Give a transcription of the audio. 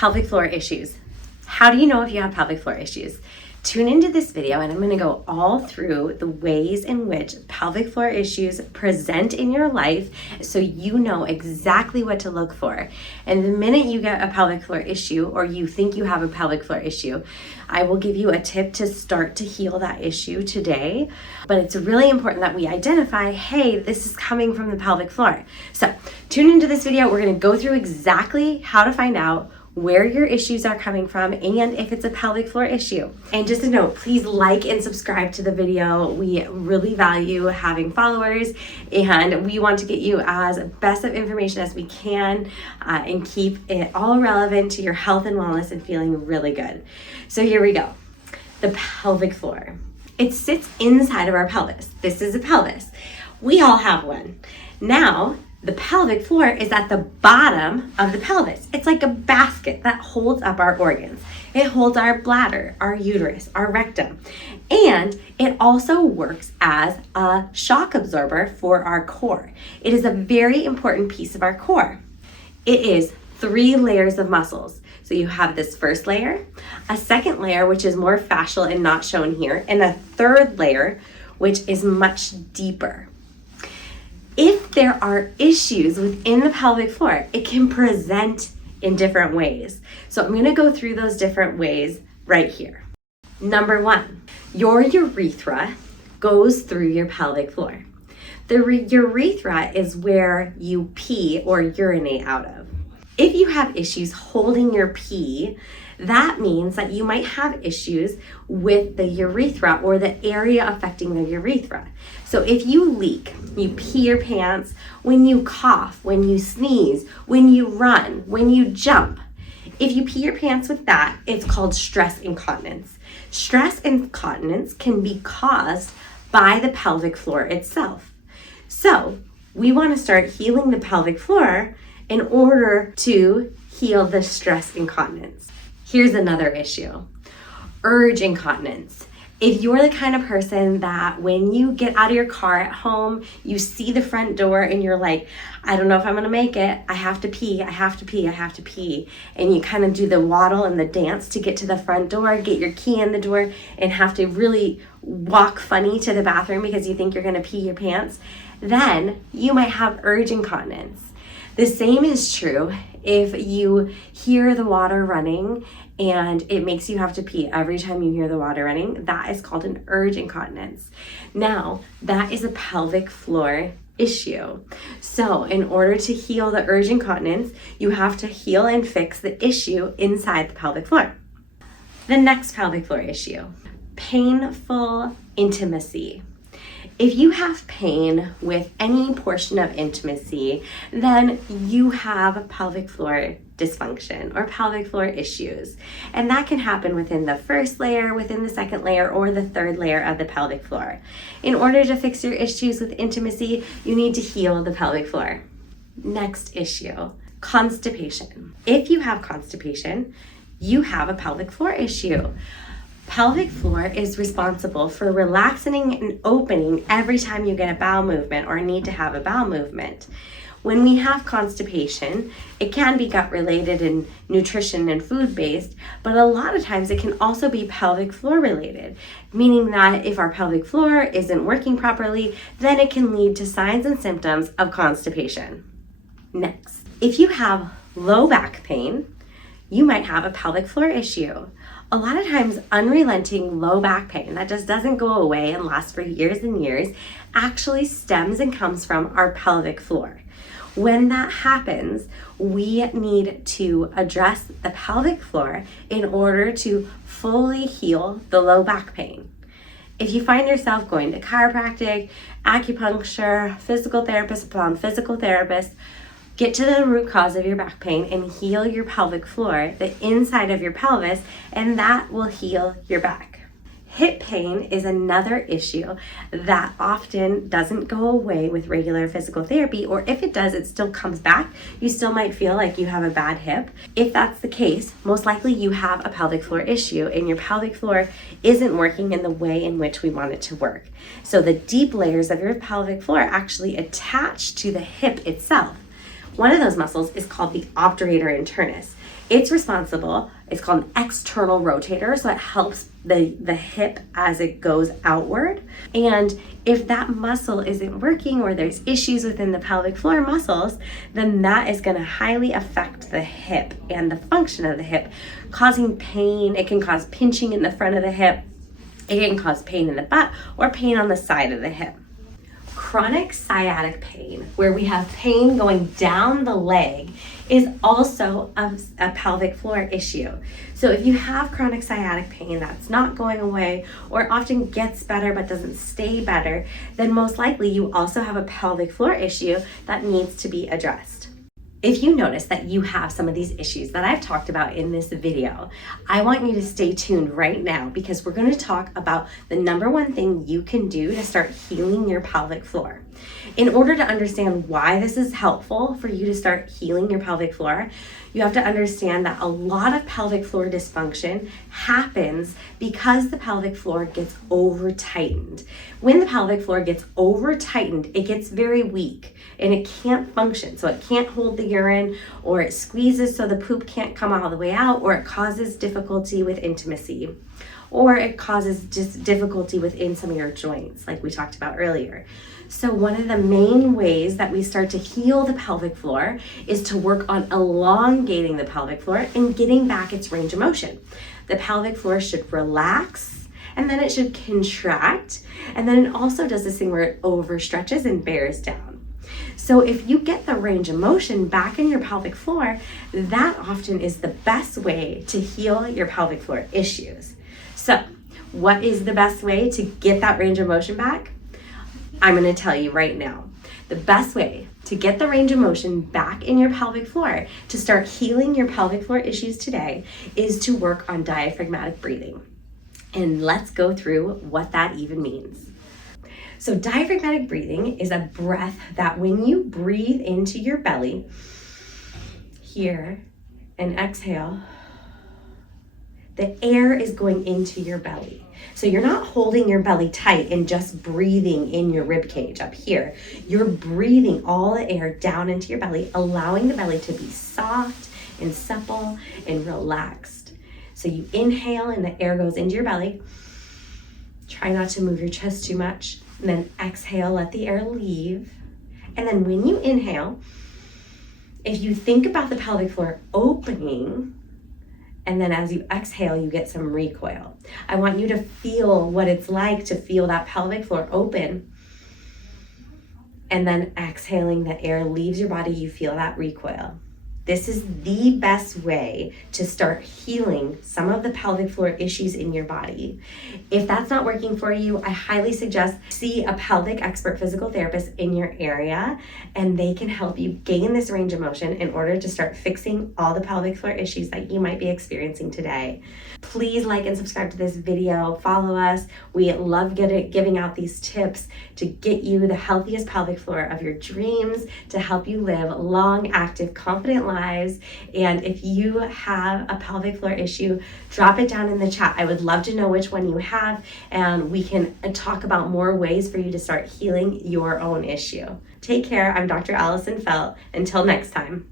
pelvic floor issues. How do you know if you have pelvic floor issues? Tune into this video and I'm going to go all through the ways in which pelvic floor issues present in your life so you know exactly what to look for. And the minute you get a pelvic floor issue or you think you have a pelvic floor issue, I will give you a tip to start to heal that issue today. But it's really important that we identify, hey, this is coming from the pelvic floor. So tune into this video. We're going to go through exactly how to find out where your issues are coming from and if it's a pelvic floor issue. And just a note, please like and subscribe to the video. We really value having followers and we want to get you as best of information as we can and keep it all relevant to your health and wellness and feeling really good. So here we go. The pelvic floor. It sits inside of our pelvis. This is a pelvis. We all have one. Now, the pelvic floor is at the bottom of the pelvis. It's like a basket that holds up our organs. It holds our bladder, our uterus, our rectum, and it also works as a shock absorber for our core. It is a very important piece of our core. It is 3 layers of muscles. So you have this first layer, a second layer, which is more fascial and not shown here, and a third layer, which is much deeper. If there are issues within the pelvic floor, it can present in different ways. So I'm going to go through those different ways right here. Number 1, your urethra goes through your pelvic floor. The urethra is where you pee or urinate out of. If you have issues holding your pee, that means that you might have issues with the urethra or the area affecting the urethra. So if you leak, you pee your pants, when you cough, when you sneeze, when you run, when you jump, if you pee your pants with that, it's called stress incontinence. Stress incontinence can be caused by the pelvic floor itself. So we want to start healing the pelvic floor in order to heal the stress incontinence. Here's another issue, urge incontinence. If you're the kind of person that when you get out of your car at home, you see the front door and you're like, I don't know if I'm gonna make it. I have to pee, I have to pee, I have to pee. And you kind of do the waddle and the dance to get to the front door, get your key in the door, and have to really walk funny to the bathroom because you think you're gonna pee your pants, then you might have urge incontinence. The same is true if you hear the water running and it makes you have to pee every time you hear the water running. That is called an urge incontinence. Now, that is a pelvic floor issue. So in order to heal the urge incontinence, you have to heal and fix the issue inside the pelvic floor. The next pelvic floor issue, painful intimacy. If you have pain with any portion of intimacy, then you have pelvic floor dysfunction or pelvic floor issues. And that can happen within the first layer, within the second layer, or the third layer of the pelvic floor. In order to fix your issues with intimacy, you need to heal the pelvic floor. Next issue, constipation. If you have constipation, you have a pelvic floor issue. Pelvic floor is responsible for relaxing and opening every time you get a bowel movement or need to have a bowel movement. When we have constipation, it can be gut related and nutrition and food based, but a lot of times it can also be pelvic floor related, meaning that if our pelvic floor isn't working properly, then it can lead to signs and symptoms of constipation. Next, if you have low back pain, you might have a pelvic floor issue. A lot of times, unrelenting low back pain that just doesn't go away and lasts for years and years actually stems and comes from our pelvic floor. When that happens, we need to address the pelvic floor in order to fully heal the low back pain. If you find yourself going to chiropractic, acupuncture, physical therapist upon physical therapist, get to the root cause of your back pain and heal your pelvic floor, the inside of your pelvis, and that will heal your back. Hip pain is another issue that often doesn't go away with regular physical therapy, or if it does, it still comes back. You still might feel like you have a bad hip. If that's the case, most likely you have a pelvic floor issue and your pelvic floor isn't working in the way in which we want it to work. So the deep layers of your pelvic floor actually attach to the hip itself. One of those muscles is called the obturator internus. It's responsible. It's called an external rotator, so it helps the hip as it goes outward. And if that muscle isn't working or there's issues within the pelvic floor muscles, then that is going to highly affect the hip and the function of the hip, causing pain. It can cause pinching in the front of the hip. It can cause pain in the butt or pain on the side of the hip. Chronic sciatic pain, where we have pain going down the leg, is also a pelvic floor issue. So if you have chronic sciatic pain that's not going away or often gets better but doesn't stay better, then most likely you also have a pelvic floor issue that needs to be addressed. If you notice that you have some of these issues that I've talked about in this video, I want you to stay tuned right now, because we're going to talk about the number one thing you can do to start healing your pelvic floor. In order to understand why this is helpful for you to start healing your pelvic floor, you have to understand that a lot of pelvic floor dysfunction happens because the pelvic floor gets over tightened. When the pelvic floor gets over tightened, it gets very weak and it can't function. So it can't hold the urine, or it squeezes so the poop can't come all the way out, or it causes difficulty with intimacy, or it causes just difficulty within some of your joints, like we talked about earlier. So one of the main ways that we start to heal the pelvic floor is to work on elongating the pelvic floor and getting back its range of motion. The pelvic floor should relax, and then it should contract, and then it also does this thing where it overstretches and bears down. So if you get the range of motion back in your pelvic floor, that often is the best way to heal your pelvic floor issues. So what is the best way to get that range of motion back? I'm going to tell you right now. The best way to get the range of motion back in your pelvic floor, to start healing your pelvic floor issues today, is to work on diaphragmatic breathing. And let's go through what that even means. So diaphragmatic breathing is a breath that when you breathe into your belly here and exhale, the air is going into your belly. So you're not holding your belly tight and just breathing in your rib cage up here. You're breathing all the air down into your belly, allowing the belly to be soft and supple and relaxed. So you inhale and the air goes into your belly. Try not to move your chest too much. And then exhale, let the air leave. And then when you inhale, if you think about the pelvic floor opening, and then as you exhale, you get some recoil. I want you to feel what it's like to feel that pelvic floor open. And then exhaling, the air leaves your body, you feel that recoil. This is the best way to start healing some of the pelvic floor issues in your body. If that's not working for you, I highly suggest see a pelvic expert physical therapist in your area, and they can help you gain this range of motion in order to start fixing all the pelvic floor issues that you might be experiencing today. Please like and subscribe to this video. Follow us. We love giving out these tips to get you the healthiest pelvic floor of your dreams, to help you live long, active, confident lives. And if you have a pelvic floor issue, drop it down in the chat. I would love to know which one you have, and we can talk about more ways for you to start healing your own issue. Take care. I'm Dr. Allison Felt. Until next time.